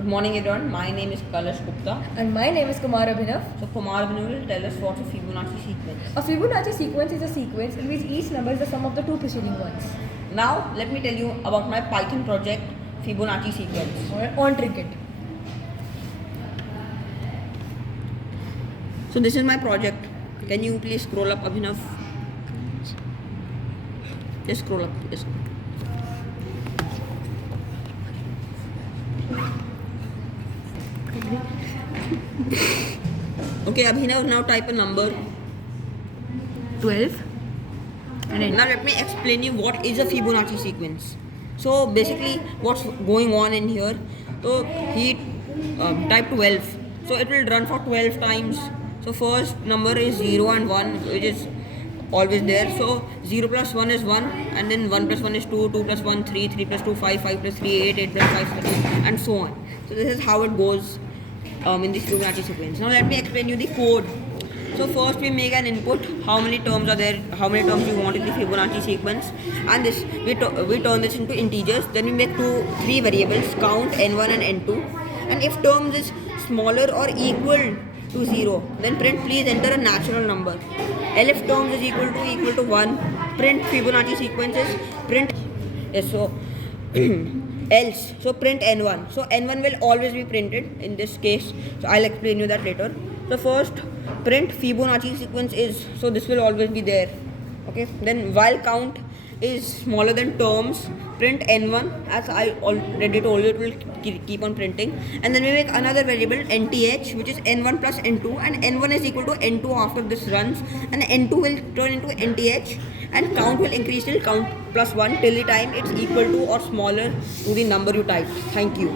Good morning everyone, my name is Kalash Gupta. And my name is Kumar Abhinav. So Kumar Abhinav will tell us what's a Fibonacci sequence. A Fibonacci sequence is a sequence in which each number is the sum of the two preceding ones. Now let me tell you about my Python project Fibonacci sequence. On Trinket. So this is my project. Can you please scroll up, Abhinav? Just scroll up. Yes. Okay, Abhinav, now type a number. 12. And now let me explain you what is a Fibonacci sequence. So basically what's going on in here. So he type 12. So it will run for 12 times. So first number is 0 and 1, which is always there. So 0 plus 1 is 1, and then 1 plus 1 is 2, 2 plus 1 3, 3 plus 2 5, 5 plus 3 8, 8 plus 5 7, and so on. So this is how it goes in this Fibonacci sequence. Now let me explain you the code. So first we make an input, how many terms are there, how many terms we want in the Fibonacci sequence, and this we turn this into integers. Then we make three variables, count, n1 and n2, and if terms is smaller or equal to 0, then print please enter a natural number. If terms is equal to 1, print Fibonacci sequences, print yes, so else, so print n1. So n1 will always be printed in this case, so I'll explain you that later. So first print Fibonacci sequence is, so this will always be there, okay. Then while count is smaller than terms, print n1, as I already told you, it will keep on printing. And then we make another variable nth, which is n1 plus n2, and n1 is equal to n2 after this runs, and n2 will turn into nth, and count will increase till count plus 1 till the time it's equal to or smaller to the number you type. Thank you.